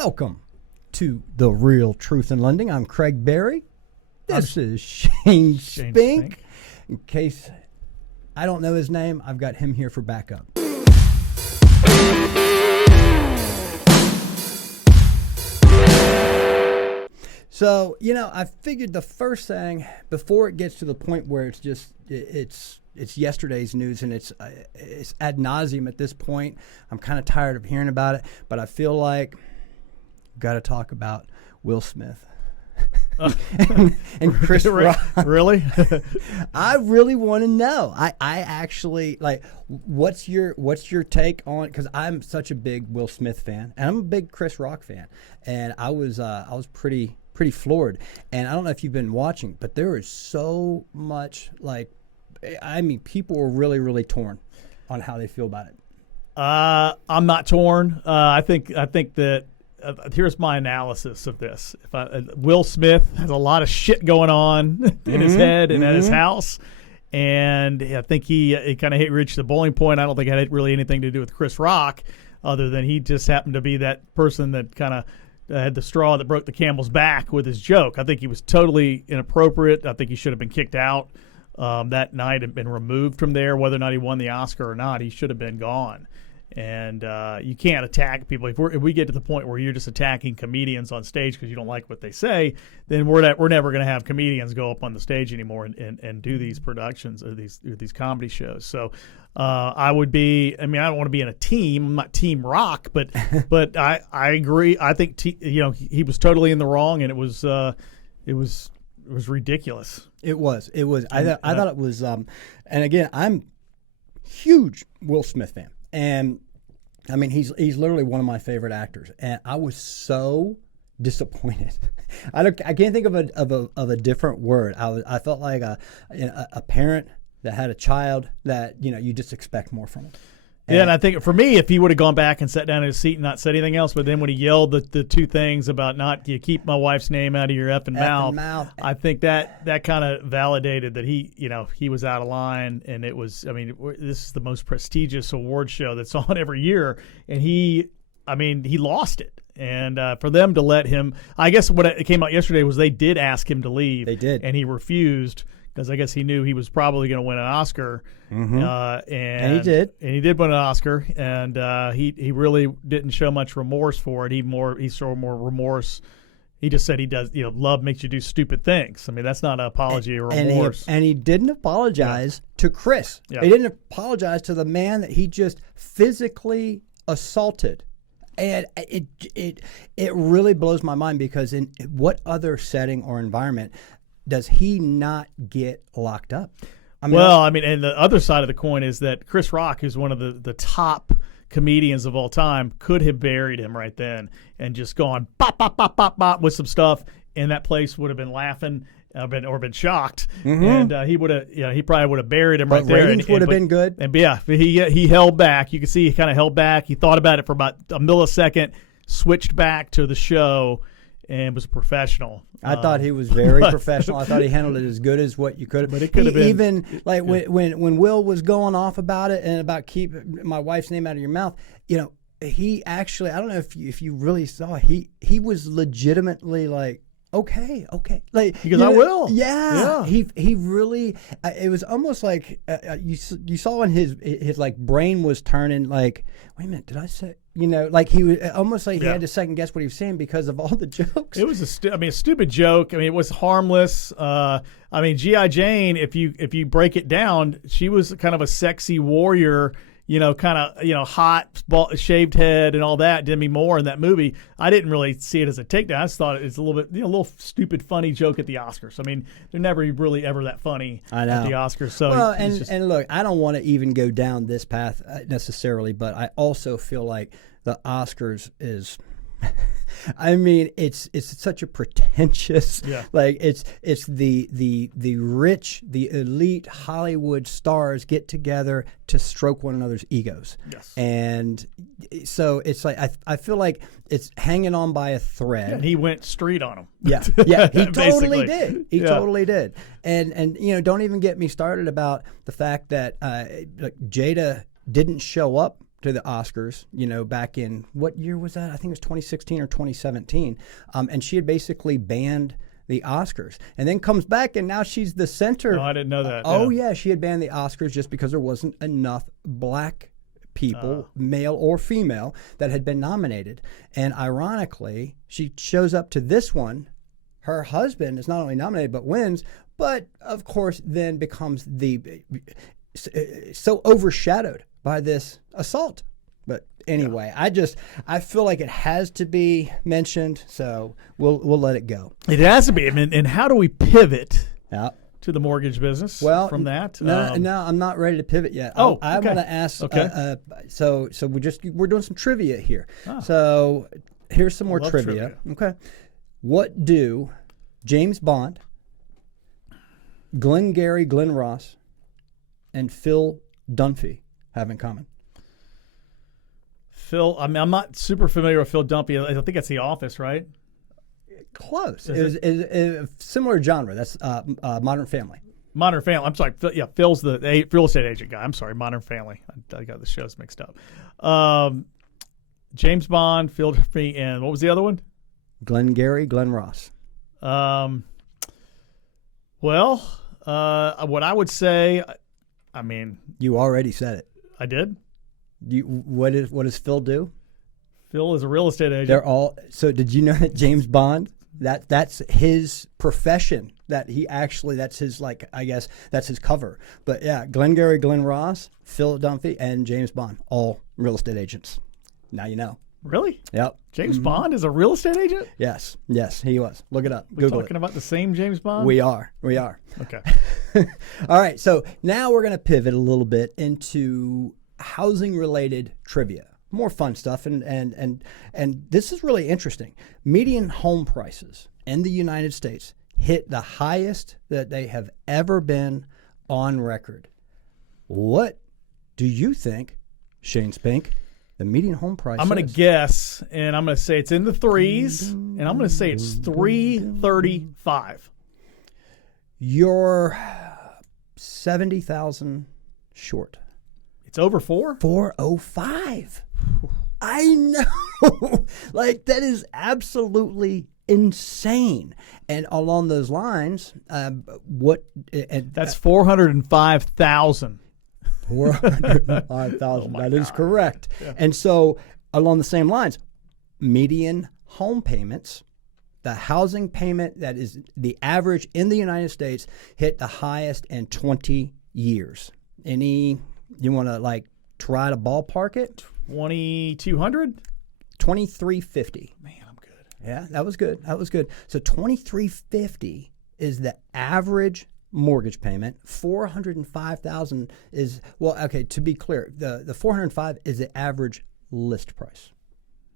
Welcome to The Real Truth in Lending. I'm Craig Berry. This is Shane Spink. In case I don't know his name, I've got him here for backup. So, I figured the first thing, before it gets to the point where it's just, it's yesterday's news and it's ad nauseum at this point. I'm kind of tired of hearing about it, but I feel like we've got to talk about Will Smith. and Chris Rock. Really? I really want to know. I actually what's your take on, because I'm such a big Will Smith fan and I'm a big Chris Rock fan, and I was pretty floored. And I don't know if you've been watching, but there is so much people are really torn on how they feel about it. I'm not torn. I think that here's my analysis of this. Will Smith has a lot of shit going on in his head and at his house, and I think he kind of reached the boiling point. I don't think it had really anything to do with Chris Rock, other than he just happened to be that person that kind of had the straw that broke the camel's back with his joke. I think he was totally inappropriate. I think he should have been kicked out that night and been removed from there. Whether or not he won the Oscar or not, he should have been gone. And you can't attack people. If we get to the point where you're just attacking comedians on stage because you don't like what they say, then we're never going to have comedians go up on the stage anymore and do these productions or these comedy shows. So I would be. I mean, I don't want to be in a team. I'm not Team Rock, but I agree. I think he was totally in the wrong, and it was ridiculous. It was. I thought it was. And again, I'm huge Will Smith fan. And I mean, he's literally one of my favorite actors, and I was so disappointed. I can't think of a different word. I felt like a parent that had a child that you just expect more from him. And I think for me, if he would have gone back and sat down in his seat and not said anything else, but then when he yelled the two things about not you keep my wife's name out of your effing mouth, I think that kind of validated that he was out of line. And it was, I mean, this is the most prestigious award show that's on every year, and he lost it. And for them to let him, I guess what came out yesterday was they did ask him to leave. They did, and he refused. Because I guess he knew he was probably going to win an Oscar, and he did. And he did win an Oscar, and he really didn't show much remorse for it. He showed more remorse. He just said he does. Love makes you do stupid things. I mean, that's not an apology or remorse. And he didn't apologize to Chris. Yeah. He didn't apologize to the man that he just physically assaulted. And it really blows my mind, because in what other setting or environment does he not get locked up? And the other side of the coin is that Chris Rock, who's one of the top comedians of all time, could have buried him right then and just gone bop, bop, bop, bop, bop with some stuff, and that place would have been laughing or been shocked, and he probably would have buried him right there. Ratings would have been good. And he held back. You can see he kind of held back. He thought about it for about a millisecond, switched back to the show, and was professional. I thought he was very professional. I thought he handled it as good as what you could have. But it could have been. Even when Will was going off about it and about keep my wife's name out of your mouth, he actually, I don't know if you really saw, he was legitimately like, okay. He goes, I will. Yeah. He really, it was almost like you saw when his brain was turning, like, wait a minute, did I say, he was almost like he had to second guess what he was saying because of all the jokes. It was a stupid joke. I mean, it was harmless. G.I. Jane, if you break it down, she was kind of a sexy warrior, hot, shaved head and all that. Demi Moore in that movie. I didn't really see it as a takedown. I just thought it's a little bit, a little stupid, funny joke at the Oscars. I mean, they're never really ever that funny at the Oscars. So and look, I don't want to even go down this path necessarily, but I also feel like the Oscars is. I mean, it's such a pretentious, it's the rich, the elite Hollywood stars get together to stroke one another's egos. Yes. And so it's like, I feel like it's hanging on by a thread. And he went street on him. Yeah, he totally did. He totally did. And don't even get me started about the fact that Jada didn't show up to the Oscars, back in, what year was that? I think it was 2016 or 2017. And she had basically banned the Oscars, and then comes back, and now she's the center. No, I didn't know that. Oh, yeah, she had banned the Oscars just because there wasn't enough black people, male or female, that had been nominated. And ironically, she shows up to this one. Her husband is not only nominated but wins, but of course then becomes so overshadowed by this assault. But anyway, I feel like it has to be mentioned, so we'll let it go. It has to be. I mean, and how do we pivot Yeah. to the mortgage business from that? No, I'm not ready to pivot yet. I want to ask. Okay. So we're doing some trivia here. So here's some more trivia. Okay. What do James Bond, Glengarry Glen Ross, and Phil Dunphy have in common? Phil, I mean, I'm not super familiar with Phil Dunphy. I think that's The Office, right? Close. It was a similar genre. That's Modern Family. Modern Family. I'm sorry. Phil's the real estate agent guy. I'm sorry. Modern Family. I got the shows mixed up. James Bond, Phil Dunphy, and what was the other one? Glengarry Glen Ross. What I would say, I mean, you already said it. I did. What does Phil do? Phil is a real estate agent. They're all. So did you know that James Bond, that's his profession? That's his, I guess that's his cover. But yeah, Glengarry Glen Ross, Phil Dunphy, and James Bond, all real estate agents. Now you know. Really? Yep. James Bond is a real estate agent? Yes, he was. Look it up. We're Google talking about the same James Bond? We are. Okay. All right. So now we're going to pivot a little bit into housing-related trivia. More fun stuff, and this is really interesting. Median home prices in the United States hit the highest that they have ever been on record. What do you think, Shane Spink, the median home price I'm going to guess, and I'm going to say it's in the threes, and I'm going to say it's $335. You're 70,000 short. It's over 405. I know. That is absolutely insane. And along those lines, that's 405,000. 405,000. That is correct. Yeah. And so along the same lines, median home payments, the housing payment that is the average in the United States, hit the highest in 20 years. You want to try to ballpark it? 2,200? 2,350. Man, I'm good. Yeah, that was good. So 2,350 is the average mortgage payment. 405,000 is, to be clear, the 405 is the average list price.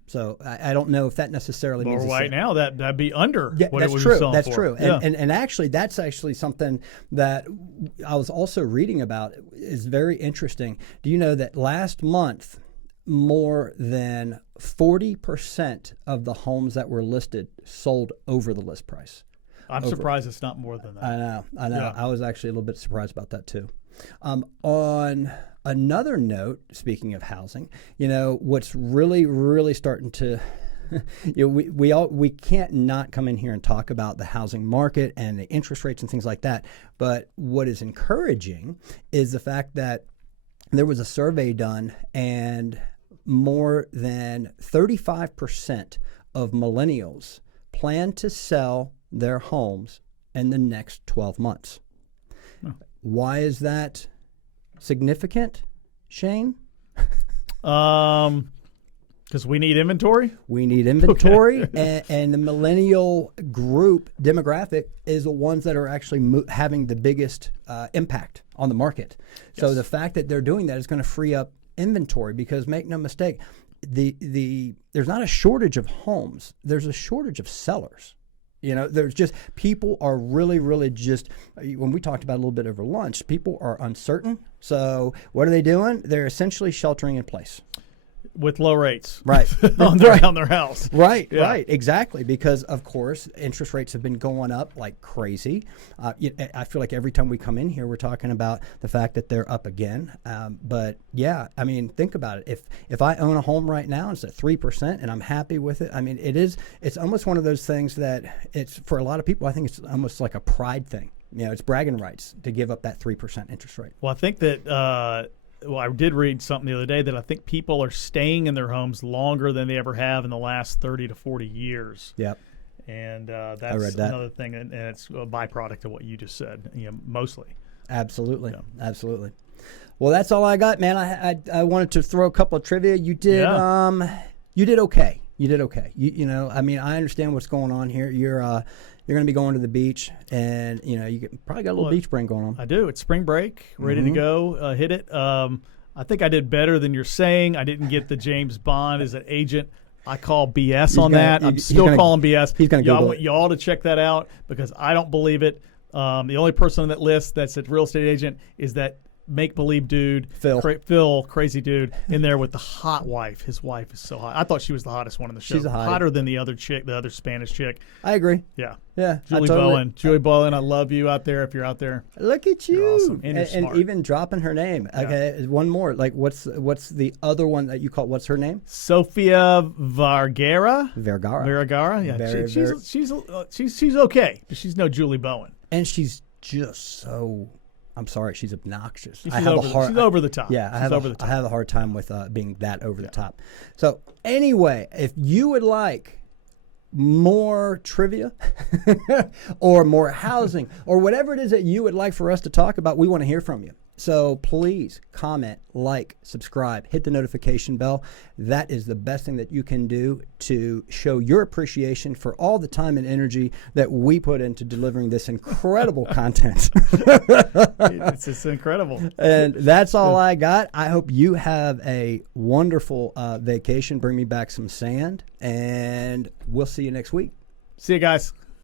So I don't know if that necessarily means. Well, right now that'd be under what it would true. be selling That's for. true. Yeah. And actually, that's actually something that I was also reading about. Is very interesting. Do you know that last month, more than 40% of the homes that were listed sold over the list price? I'm surprised it's not more than that. I know. Yeah. I was actually a little bit surprised about that too. On another note, speaking of housing, what's really, really starting to, we can't not come in here and talk about the housing market and the interest rates and things like that. But what is encouraging is the fact that there was a survey done, and more than 35% of millennials plan to sell their homes in the next 12 months. Why is that significant, Shane? Because we need inventory? We need inventory, and the millennial group demographic is the ones that are actually having the biggest impact on the market. Yes. So the fact that they're doing that is going to free up inventory, because make no mistake, there's not a shortage of homes. There's a shortage of sellers. There's just, people are really, really just, when we talked about a little bit over lunch, people are uncertain. So what are they doing? They're essentially sheltering in place. with low rates, Right. on their house. Right, Yeah. right, exactly. Because of course, interest rates have been going up like crazy. I feel like every time we come in here, we're talking about the fact that they're up again. But yeah, I mean, think about it. If I own a home right now, it's at 3%, and I'm happy with it. I mean, it's almost one of those things that it's for a lot of people. I think it's almost like a pride thing. You know, it's bragging rights to give up that 3% interest rate. Well, I think that. Well, I did read something the other day that I think people are staying in their homes longer than they ever have in the last 30 to 40 years. Yep. And I that's read that. another thing, and it's a byproduct of what you just said, mostly. Absolutely. Yeah. Absolutely. Well, that's all I got, man. I wanted to throw a couple of trivia. You did you did okay. You did okay. You know, I mean, I understand what's going on here. You're going to be going to the beach, and you probably got a little beach brain going on. I do. It's spring break, ready to go. Hit it. I think I did better than you're saying. I didn't get the James Bond as an agent. I call BS on that. I'm still calling BS. He's going to I Google want it. you all to check that out because I don't believe it. The only person on that list that's a real estate agent is that make-believe dude, Phil, crazy dude, in there with the hot wife. His wife is so hot. I thought she was the hottest one in the show. She's a hottie. Hotter than the other chick, the other Spanish chick. I agree. Yeah. Yeah. Julie Bowen. Julie Bowen, I love you out there if you're out there. Look at you. You're awesome. And you're and smart. even dropping her name. Okay, one more. Like, what's the other one that you call? What's her name? Sofia Vergara. Vergara. Yeah. She's okay, but she's no Julie Bowen. And she's just so. I'm sorry, she's obnoxious. She's over the top. Yeah, I have a hard time with being that over the top. So anyway, if you would like more trivia or more housing or whatever it is that you would like for us to talk about, we want to hear from you. So please comment, like, subscribe, hit the notification bell. That is the best thing that you can do to show your appreciation for all the time and energy that we put into delivering this incredible content. It's incredible. And that's all I got. I hope you have a wonderful vacation. Bring me back some sand, and we'll see you next week. See you guys.